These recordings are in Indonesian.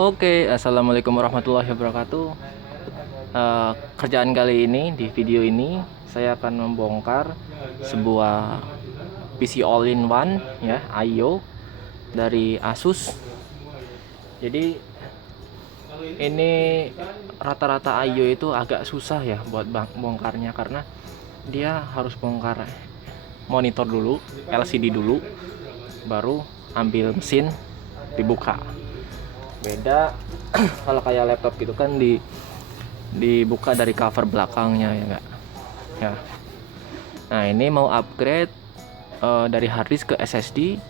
Oke, assalamualaikum warahmatullahi wabarakatuh. Kerjaan kali ini di video ini saya akan membongkar sebuah PC all-in-one ya, AIO dari Asus. Jadi ini rata-rata AIO itu agak susah ya buat bongkarnya karena dia harus bongkar monitor dulu, LCD dulu, baru ambil mesin dibuka. Beda kalau kayak laptop gitu kan dibuka dari cover belakangnya ya enggak ya. Nah ini mau upgrade dari harddisk ke SSD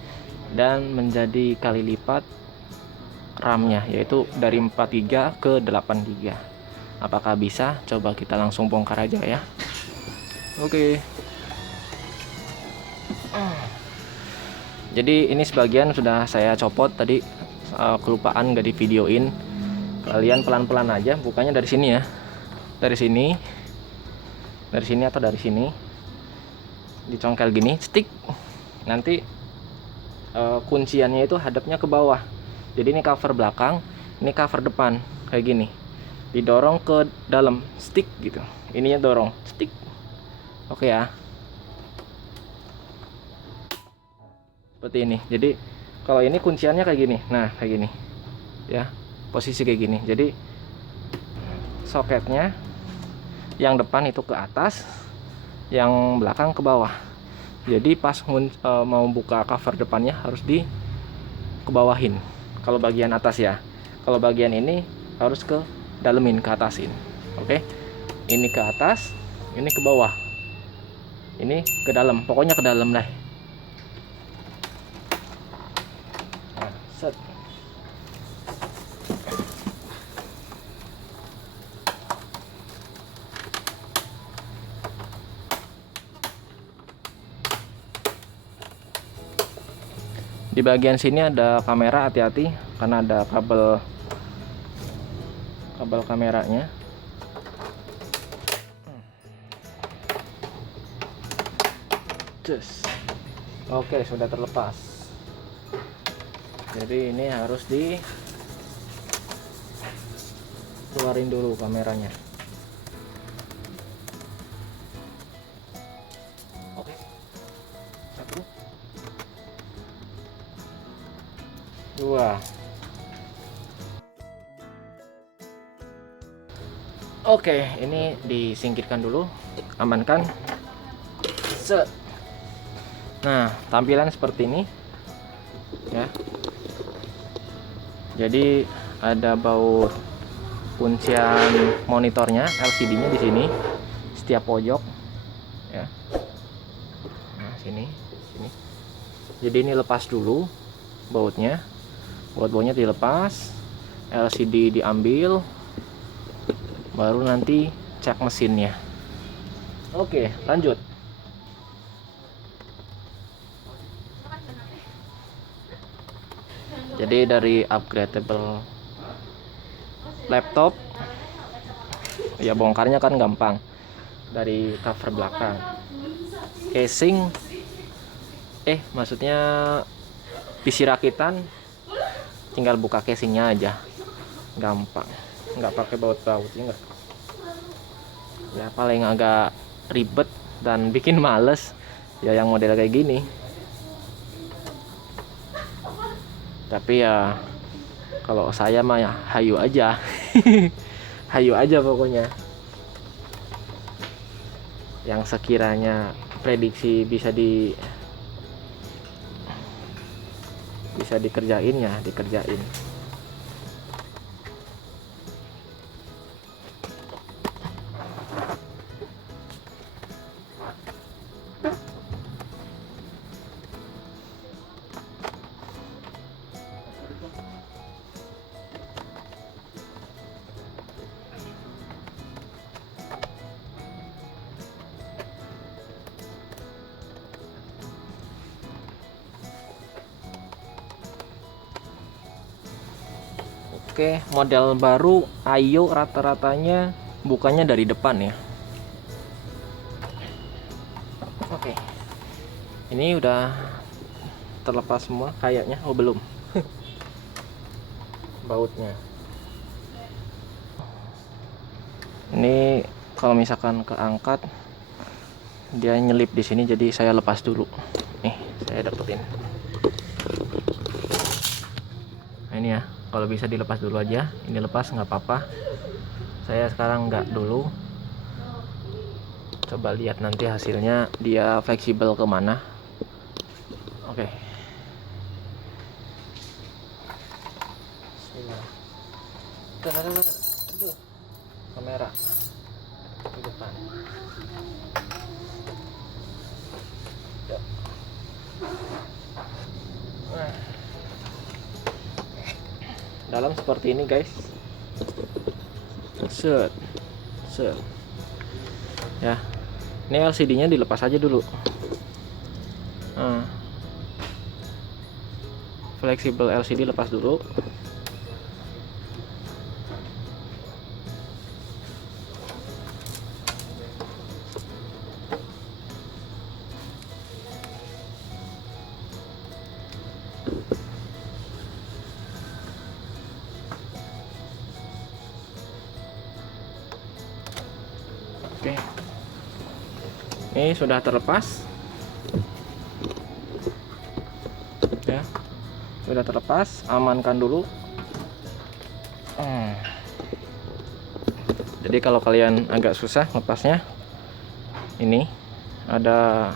dan menjadi kali lipat RAM-nya, yaitu dari 4 GB ke 8 GB. Apakah bisa? Coba kita langsung bongkar aja ya. Oke. Jadi ini sebagian sudah saya copot tadi, kelupaan gak di videoin. Kalian pelan-pelan aja bukanya dari sini ya, dari sini atau dari sini, dicongkel gini stick. Nanti kunciannya itu hadapnya ke bawah. Jadi ini cover belakang, ini cover depan kayak gini, didorong ke dalam stick gitu, ininya dorong stick. Oke ya, seperti ini. Jadi kalau ini kunciannya kayak gini, nah kayak gini ya, posisi kayak gini. Jadi soketnya yang depan itu ke atas, yang belakang ke bawah. Jadi pas mau buka cover depannya harus kebawahin kalau bagian atas ya. Kalau bagian ini harus ke dalemin, ke atasin. Oke, ini ke atas, ini ke bawah, ini ke dalam, pokoknya ke dalam lah. Nah, set. Di bagian sini ada kamera, hati-hati karena ada kabel kameranya. Oke, sudah terlepas. Jadi ini harus keluarin dulu kameranya. Oke, satu, dua. Oke, ini disingkirkan dulu, amankan. Set. Nah, tampilan seperti ini ya. Jadi ada baut kuncian monitornya, LCD-nya di sini, setiap pojok ya. Nah, sini. Jadi ini lepas dulu bautnya. Baut-bautnya dilepas, LCD diambil, baru nanti cek mesinnya. Oke, lanjut. Jadi dari upgradable laptop ya, bongkarnya kan gampang. Dari cover belakang, casing, maksudnya PC rakitan, tinggal buka casingnya aja, gampang, nggak pakai baut-baut ya, nggak ya. Paling agak ribet dan bikin males ya yang model kayak gini. Tapi ya kalau saya mah ya hayu aja. Hayu aja pokoknya. Yang sekiranya prediksi bisa dikerjain ya dikerjain. Oke, model baru AIO rata-ratanya bukanya dari depan ya. Oke, ini udah terlepas semua kayaknya. Oh belum. bautnya. Ini kalau misalkan keangkat dia nyelip di sini, jadi saya lepas dulu. Nih, saya dapetin. Nah, ini ya, kalau bisa dilepas dulu aja. Ini lepas nggak apa-apa. Saya sekarang nggak dulu. Coba lihat nanti hasilnya dia fleksibel kemana. Oke. Bismillah. Aduh, kamera di depan. Ya. Nah. Dalam seperti ini guys. Set. Ya, ini LCD-nya dilepas aja dulu. Fleksibel LCD lepas dulu. Oke. Ini sudah terlepas. Ya. Sudah terlepas, amankan dulu. Jadi kalau kalian agak susah lepasnya, ini ada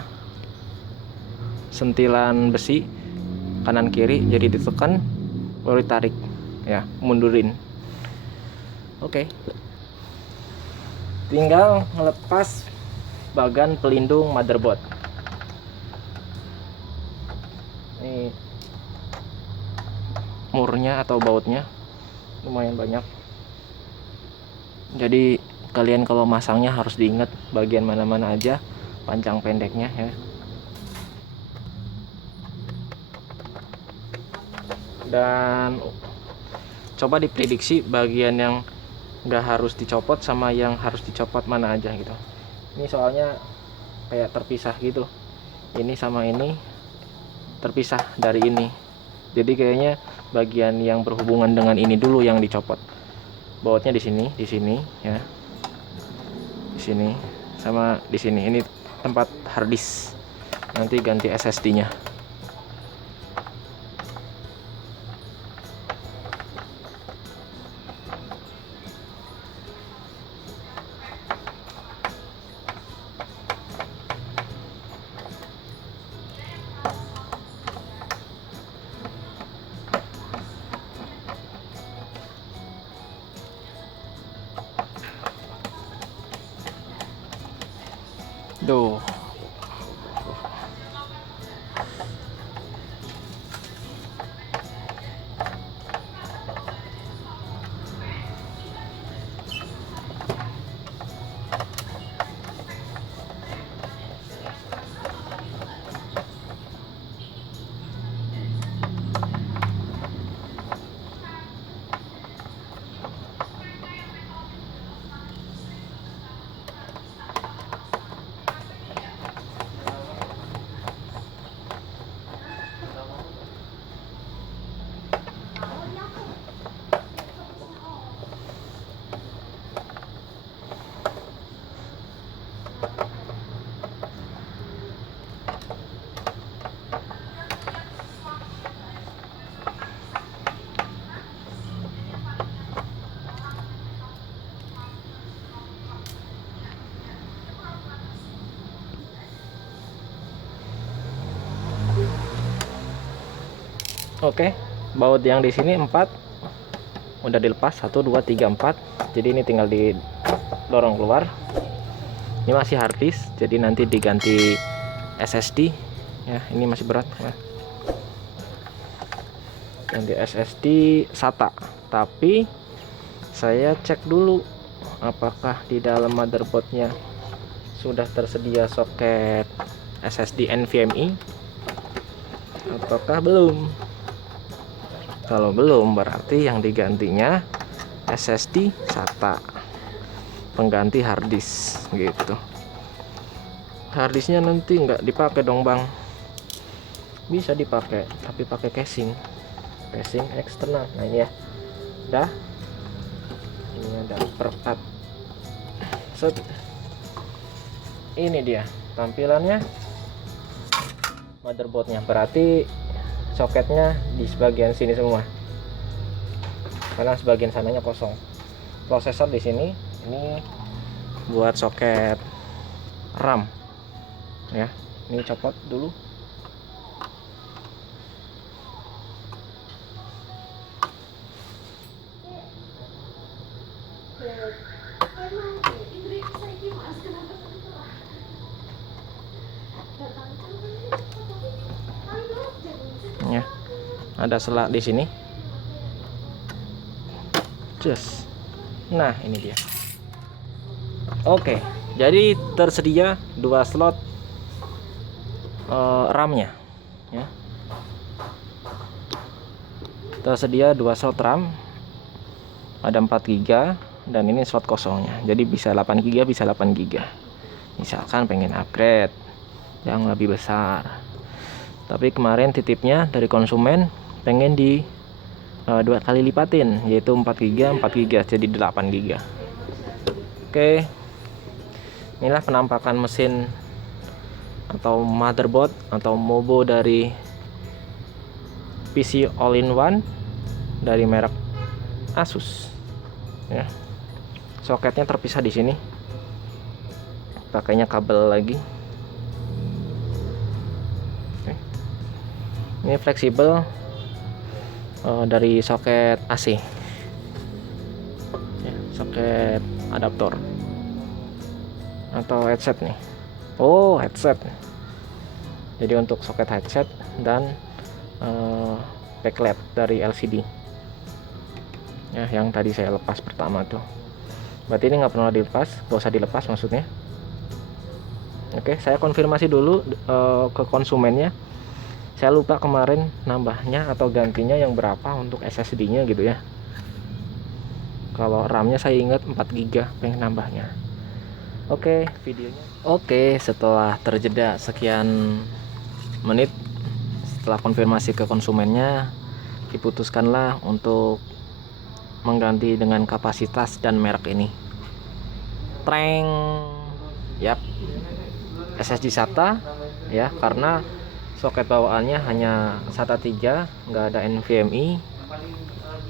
sentilan besi kanan kiri, jadi ditekan baru ditarik ya, mundurin. Oke. Tinggal melepas bagan pelindung motherboard. Ini murnya atau bautnya lumayan banyak. Jadi kalian kalau masangnya harus diingat bagian mana-mana aja panjang pendeknya ya. Dan coba diprediksi bagian yang nggak harus dicopot sama yang harus dicopot mana aja gitu. Ini soalnya kayak terpisah gitu. Ini sama ini terpisah dari ini. Jadi kayaknya bagian yang berhubungan dengan ini dulu yang dicopot. Bautnya di sini ya. Di sini sama di sini. Ini tempat hard disk. Nanti ganti SSD-nya. Duh. Oke, baut yang di sini 4 udah dilepas, 1 2 3 4. Jadi ini tinggal didorong keluar. Ini masih hard disk, jadi nanti diganti SSD ya. Ini masih berat ya. Ganti SSD SATA. Tapi saya cek dulu apakah di dalam motherboardnya sudah tersedia soket SSD NVMe ataukah belum. Kalau belum, berarti yang digantinya SSD SATA, pengganti hard disk gitu. Hard disknya nanti nggak dipakai dong bang. Bisa dipakai, tapi pakai casing eksternal. Nah ini ya, Dah, ini ada perkat. Set. Ini dia tampilannya motherboardnya, berarti soketnya di sebagian sini semua karena sebagian sananya kosong. Prosesor di sini, ini buat soket RAM ya. Ini copot dulu. Ya, ada selak di sini. Just. Nah, ini dia. Oke, jadi tersedia 2 slot RAM-nya ya. Tersedia 2 slot RAM. Ada 4 GB dan ini slot kosongnya. Jadi bisa 8 GB, bisa 8 GB. Misalkan pengen upgrade yang lebih besar. Tapi kemarin titipnya dari konsumen pengen di 2 kali lipatin, yaitu 4 GB, 4 GB jadi 8 GB. Oke. Inilah penampakan mesin atau motherboard atau mobo dari PC All-in-One dari merek Asus. Ya. Soketnya terpisah di sini. Pakainya kabel lagi. Oke. Ini fleksibel dari soket AC. Ya, soket adaptor atau headset nih. Oh, headset. Jadi untuk soket headset dan backlight dari LCD. Ya, yang tadi saya lepas pertama tuh. Berarti ini nggak perlu dilepas, nggak usah dilepas maksudnya. Oke, saya konfirmasi dulu ke konsumennya. Saya lupa kemarin nambahnya atau gantinya yang berapa untuk SSD-nya gitu ya. Kalau RAM-nya saya ingat 4 GB pengen nambahnya. Oke, videonya. Oke, setelah terjeda sekian menit setelah konfirmasi ke konsumennya, diputuskanlah untuk mengganti dengan kapasitas dan merek ini. Treng. Yap. SSD SATA ya, karena soket bawaannya hanya SATA 3, nggak ada NVMe.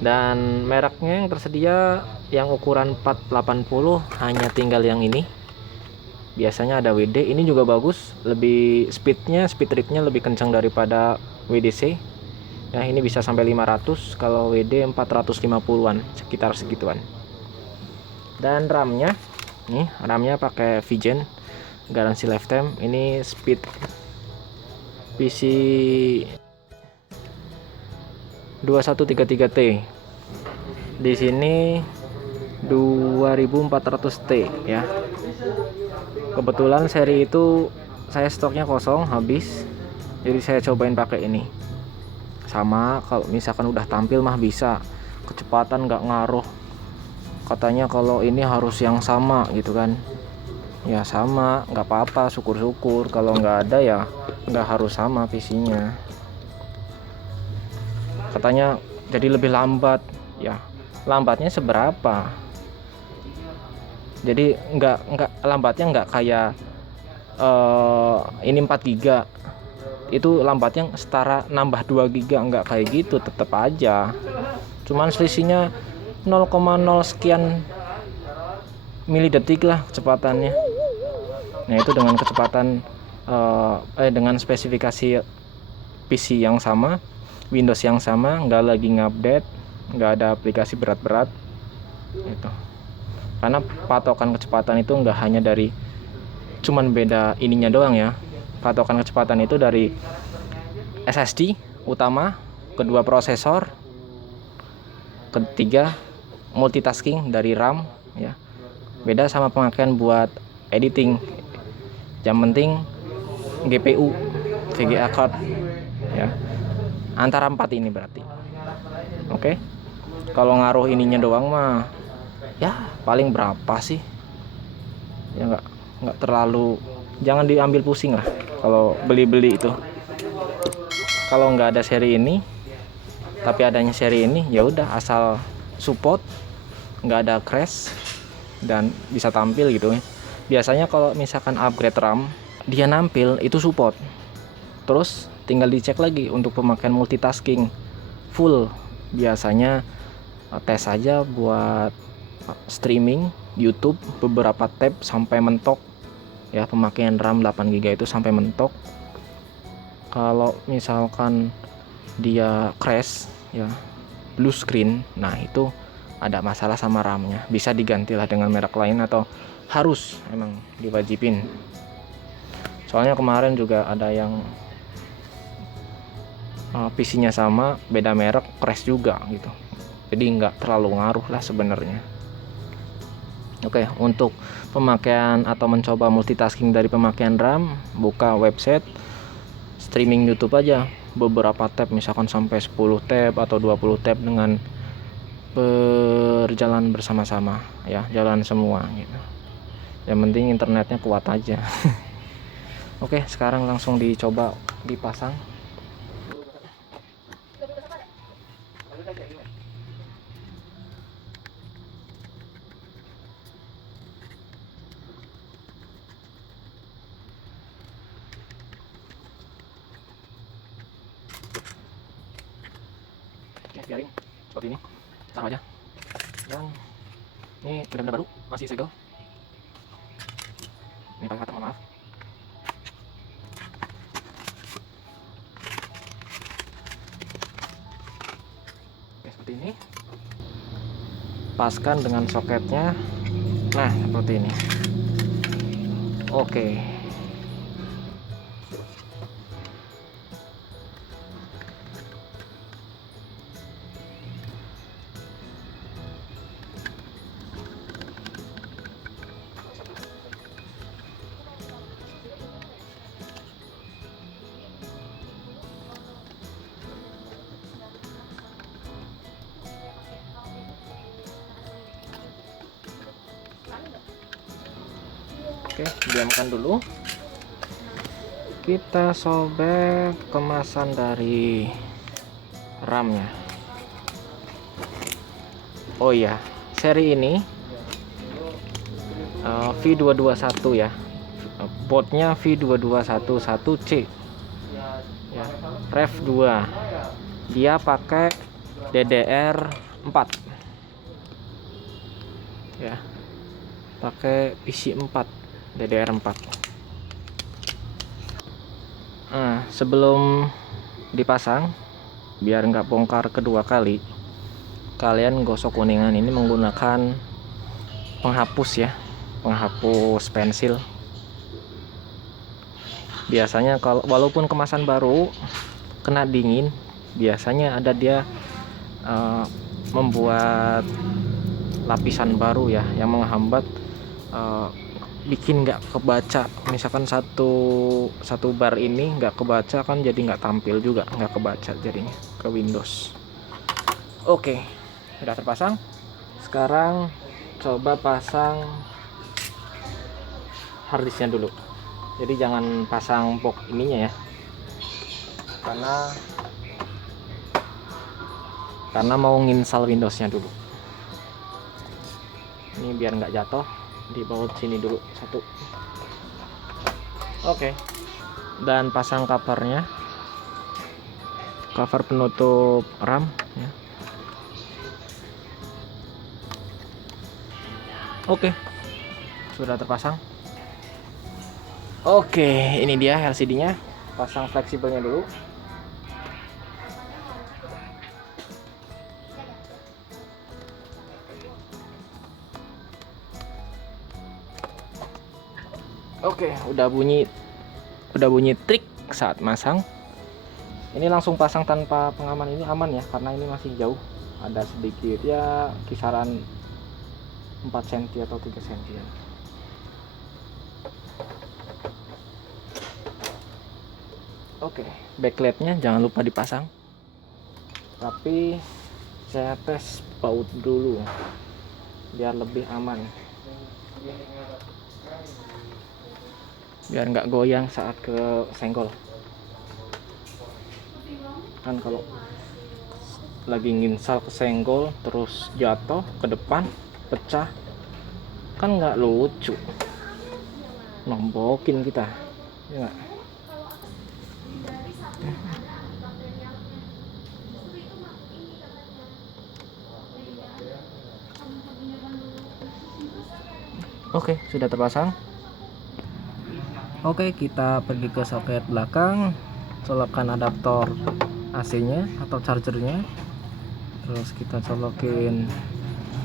Dan mereknya yang tersedia yang ukuran 480 hanya tinggal yang ini. Biasanya ada WD, ini juga bagus, lebih speed rate-nya lebih kencang daripada WDC. Ya, ini bisa sampai 500, kalau WD 450-an, sekitar segituan. Dan RAM-nya, nih RAM-nya pakai Vygen, garansi lifetime. Ini speed PC 2133T. Di sini 2400T ya. Kebetulan seri itu saya stoknya kosong, habis. Jadi saya cobain pakai ini. Sama kalau misalkan udah tampil mah bisa. Kecepatan nggak ngaruh. Katanya kalau ini harus yang sama gitu kan. Ya sama, nggak apa-apa, syukur-syukur. Kalau nggak ada ya nggak harus sama PC-nya. Katanya jadi lebih lambat. Ya, lambatnya seberapa? Jadi nggak lambatnya nggak kayak ini 4 GB. Itu lambatnya setara nambah 2 GB, nggak kayak gitu, tetap aja. Cuman selisihnya 0,0 sekian milidetik lah kecepatannya. Nah, itu dengan kecepatan dengan spesifikasi PC yang sama, Windows yang sama, nggak lagi ngupdate, nggak ada aplikasi berat-berat itu. Karena patokan kecepatan itu nggak hanya dari cuman beda ininya doang ya. Patokan kecepatan itu dari SSD utama, kedua prosesor, ketiga multitasking dari RAM ya. Beda sama pemakaian buat editing. Yang penting GPU, VGA card ya. Antara 4 ini berarti. Oke. Kalau ngaruh ininya doang mah ya paling berapa sih? Ya nggak terlalu, jangan diambil pusing lah kalau beli-beli itu. Kalau nggak ada seri ini tapi adanya seri ini, ya udah asal support, nggak ada crash, dan bisa tampil gitu ya. Biasanya kalau misalkan upgrade RAM dia nampil itu support, terus tinggal dicek lagi untuk pemakaian multitasking full. Biasanya tes aja buat streaming YouTube beberapa tab sampai mentok ya, pemakaian RAM 8GB itu sampai mentok. Kalau misalkan dia crash ya, blue screen, nah itu ada masalah sama RAM-nya, bisa digantilah dengan merek lain atau harus emang diwajibin. Soalnya kemarin juga ada yang PC-nya sama beda merek crash juga gitu, jadi nggak terlalu ngaruh lah sebenarnya. Oke, untuk pemakaian atau mencoba multitasking dari pemakaian RAM, buka website streaming YouTube aja beberapa tab, misalkan sampai 10 tab atau 20 tab dengan berjalan bersama-sama ya, jalan semua gitu. Yang penting internetnya kuat aja. Oke, sekarang langsung dicoba dipasang. Oke, biarin seperti ini, taruh aja. Dan ini benar-benar baru, masih segel. Ini pakai kata, mohon maaf. Oke, seperti ini. Paskan dengan soketnya. Nah, seperti ini. Oke. Oke, diamkan dulu. Kita sobek kemasan dari RAM-nya. Oh iya, seri ini V221 ya. Boardnya V221C ya, Rev 2. Dia pakai DDR4 ya, pakai PC 4 DDR4. Nah, sebelum dipasang, biar nggak bongkar kedua kali, kalian gosok kuningan ini menggunakan penghapus ya, penghapus pensil. Biasanya kalau walaupun kemasan baru kena dingin, biasanya ada dia membuat lapisan baru ya, yang menghambat, bikin nggak kebaca. Misalkan satu bar ini nggak kebaca kan, jadi nggak tampil juga, nggak kebaca jadinya ke Windows. Oke, sudah terpasang. Sekarang coba pasang harddisknya dulu. Jadi jangan pasang box ininya ya, karena mau nginstal Windowsnya dulu. Ini biar nggak jatuh, di bawah sini dulu satu. Oke, dan pasang covernya, cover penutup RAM ya. Oke, sudah terpasang. Oke, ini dia LCD-nya. Pasang fleksibelnya dulu. Oke, udah bunyi trik saat masang. Ini langsung pasang tanpa pengaman, ini aman ya, karena ini masih jauh. Ada sedikit ya, kisaran 4 cm atau 3 cm. Oke, backlightnya jangan lupa dipasang. Tapi saya tes baut dulu biar lebih aman, biar nggak goyang saat ke senggol. Kan kalau lagi nginstal kesenggol terus jatuh ke depan pecah, kan nggak lucu, nombokin kita ya nggak? Oke, sudah terpasang. Oke, kita pergi ke soket belakang, colokkan adaptor AC nya atau chargernya, terus kita colokin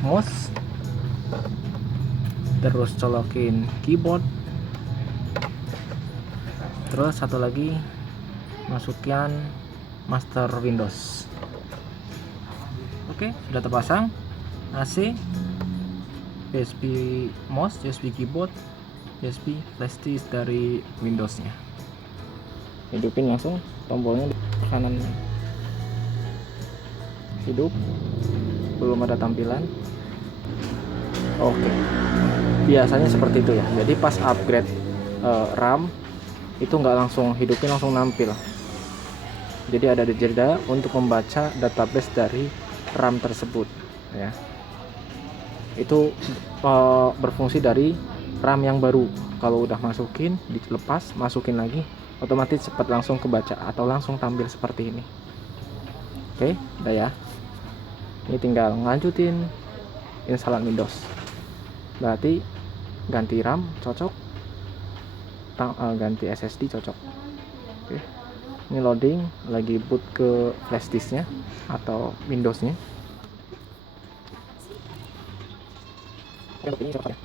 mouse, terus colokin keyboard, terus satu lagi masukkan master Windows. Oke, sudah terpasang AC, USB mouse, USB keyboard, USB flash disk dari Windows-nya. Hidupin langsung tombolnya di kanan, hidup, belum ada tampilan. Oke, biasanya seperti itu ya. Jadi pas upgrade RAM itu nggak langsung hidupin langsung nampil. Jadi ada jeda untuk membaca database dari RAM tersebut ya. Itu berfungsi dari RAM yang baru. Kalau udah masukin, dilepas, masukin lagi, otomatis cepat langsung kebaca atau langsung tampil seperti ini. Oke, udah ya. Ini tinggal lanjutin instalan Windows. Berarti ganti RAM cocok, ganti SSD cocok. Oke. Ini loading, lagi boot ke flash disknya atau Windowsnya. Ini cocok ya.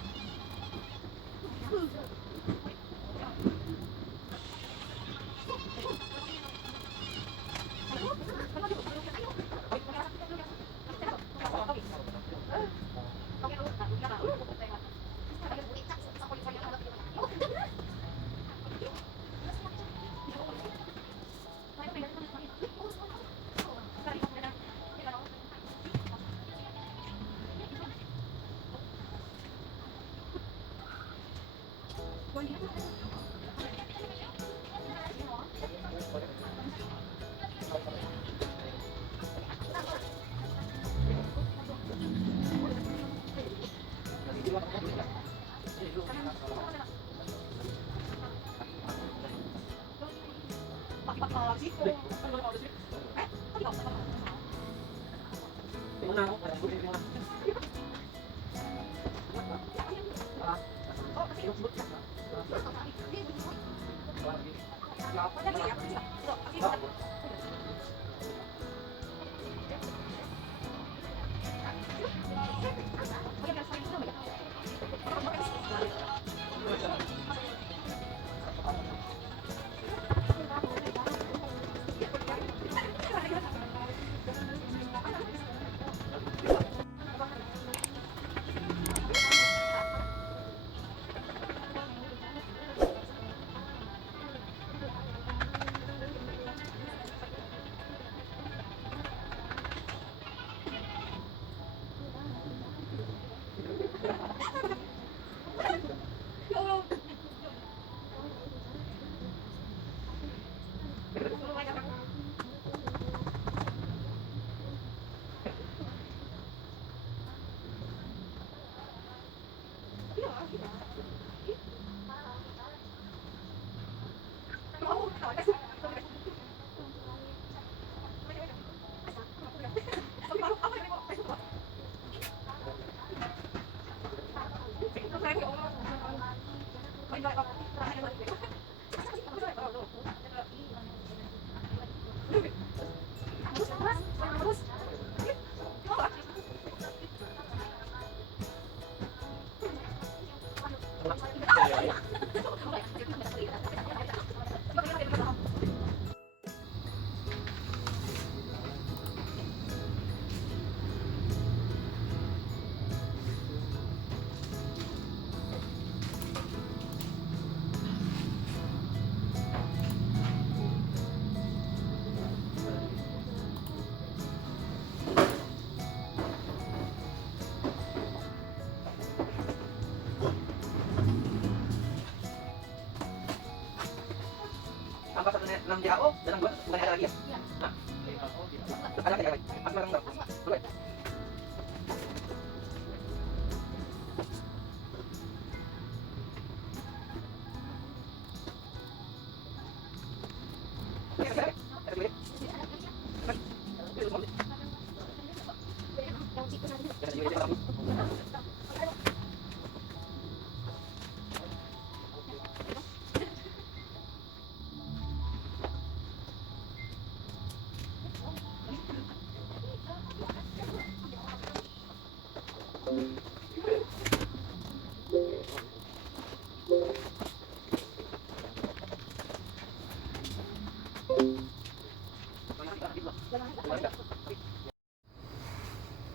Tambah 1 6 WHO dan buat bukan ada lagi ya? Iya. Nah,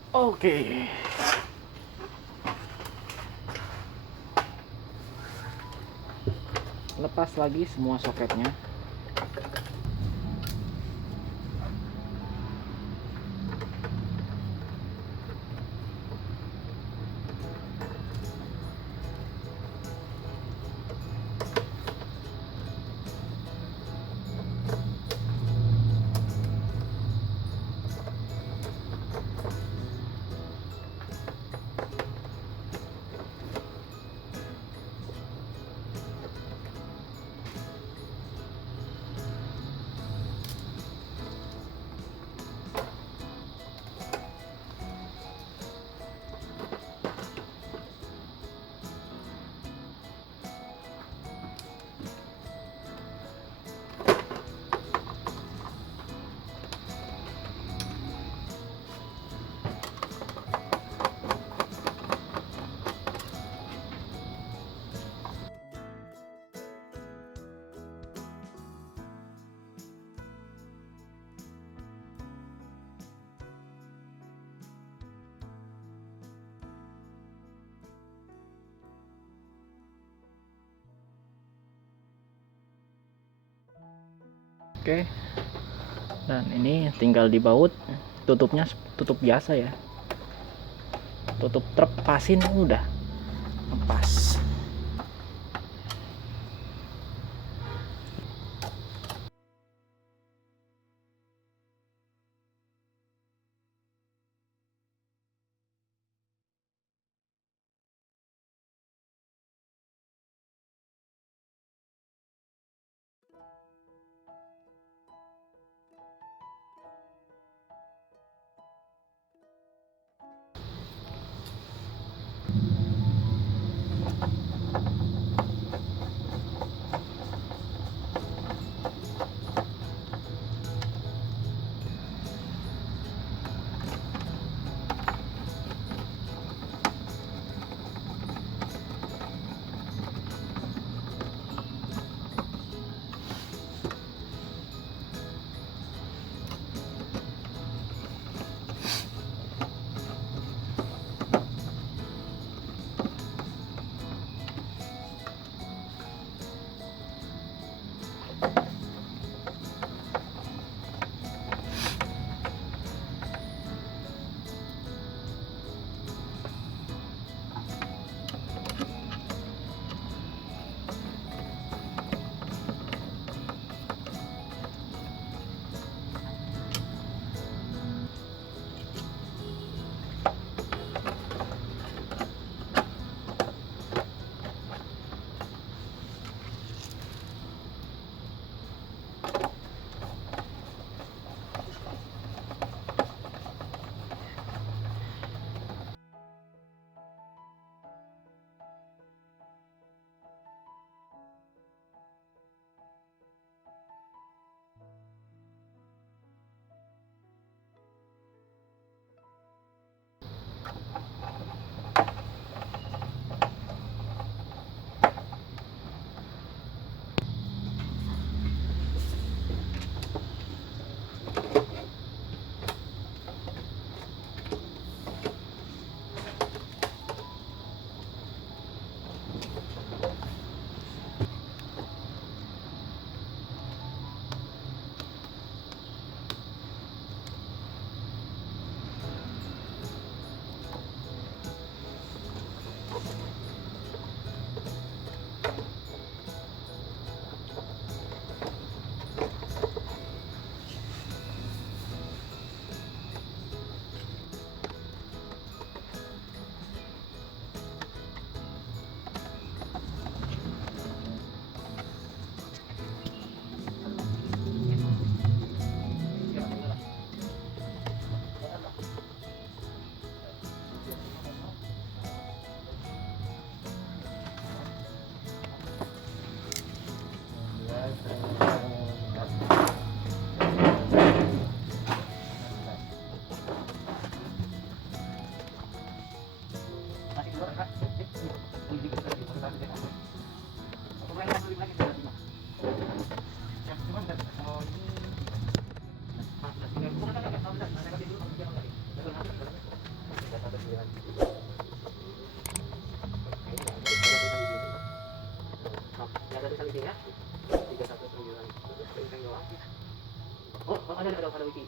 Oke. Lepas lagi semua soketnya. Oke, dan ini tinggal dibaut, tutupnya tutup biasa ya, tutup truk, pasin, udah lepas. Ada wiki.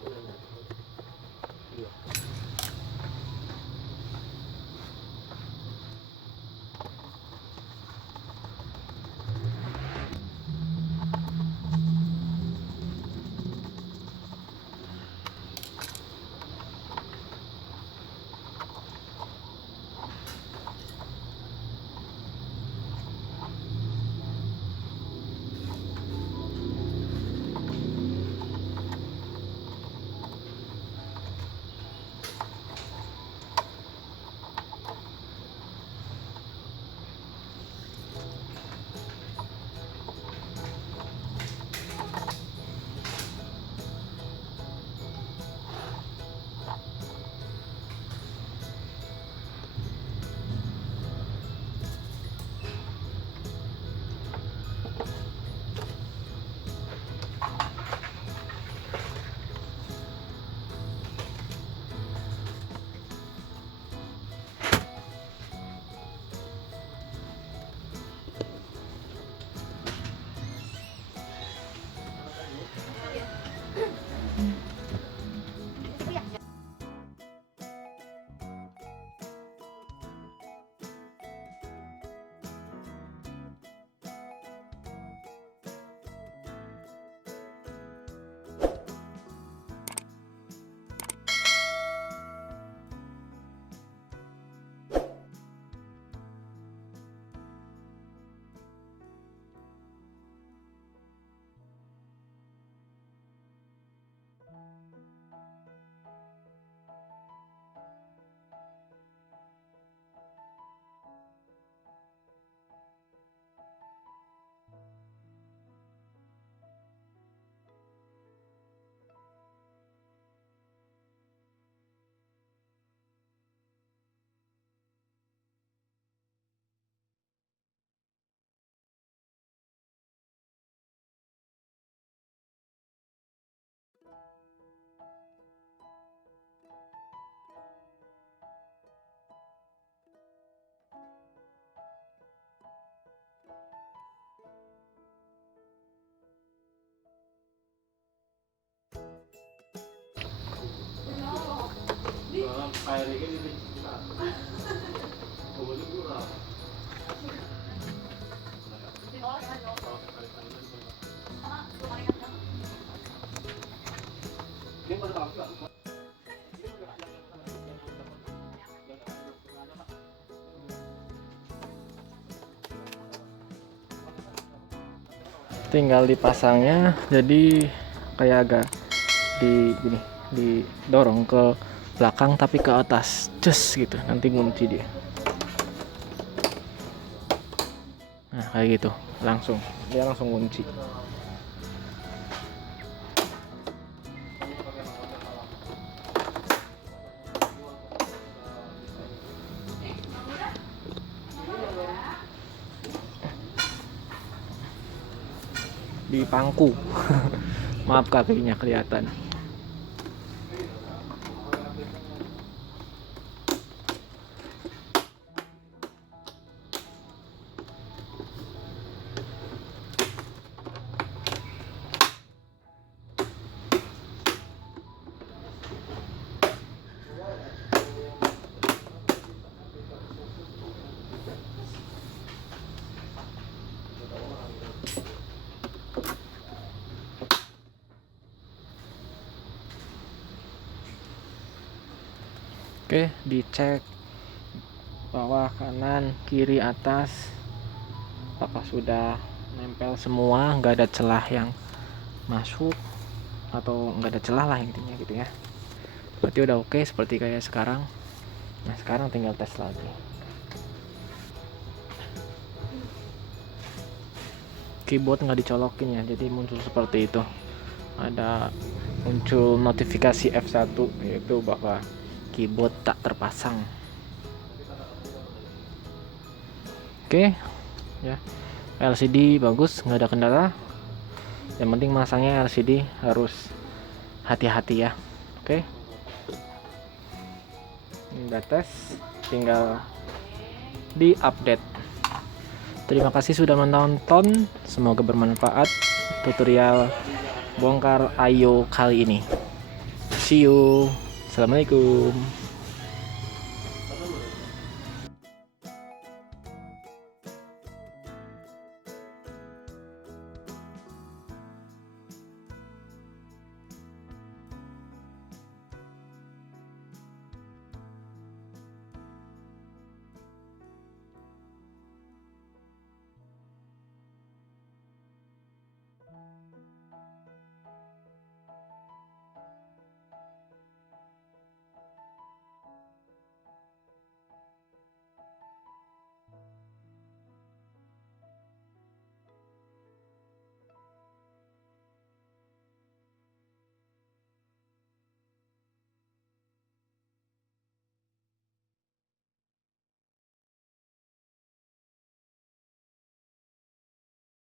Air ini tinggal dipasangnya, jadi kayak agak didorong ke belakang tapi ke atas, just gitu, nanti ngunci dia. Nah kayak gitu, dia langsung ngunci. Di pangku. Maaf kakinya kelihatan. Oke, dicek bawah, kanan, kiri, atas apakah sudah nempel semua, nggak ada celah yang masuk atau nggak ada celah lah intinya gitu ya. Berarti udah oke seperti kayak sekarang. Nah sekarang tinggal tes lagi. Keyboard nggak dicolokin ya, jadi muncul seperti itu. Ada muncul notifikasi F1 yaitu bahwa keyboard tak terpasang. Oke ya, LCD bagus, nggak ada kendala. Yang penting masangnya LCD harus hati-hati ya. Oke, ini udah tes, tinggal di update. Terima kasih sudah menonton, semoga bermanfaat tutorial bongkar Ayo kali ini. See you. Assalamualaikum.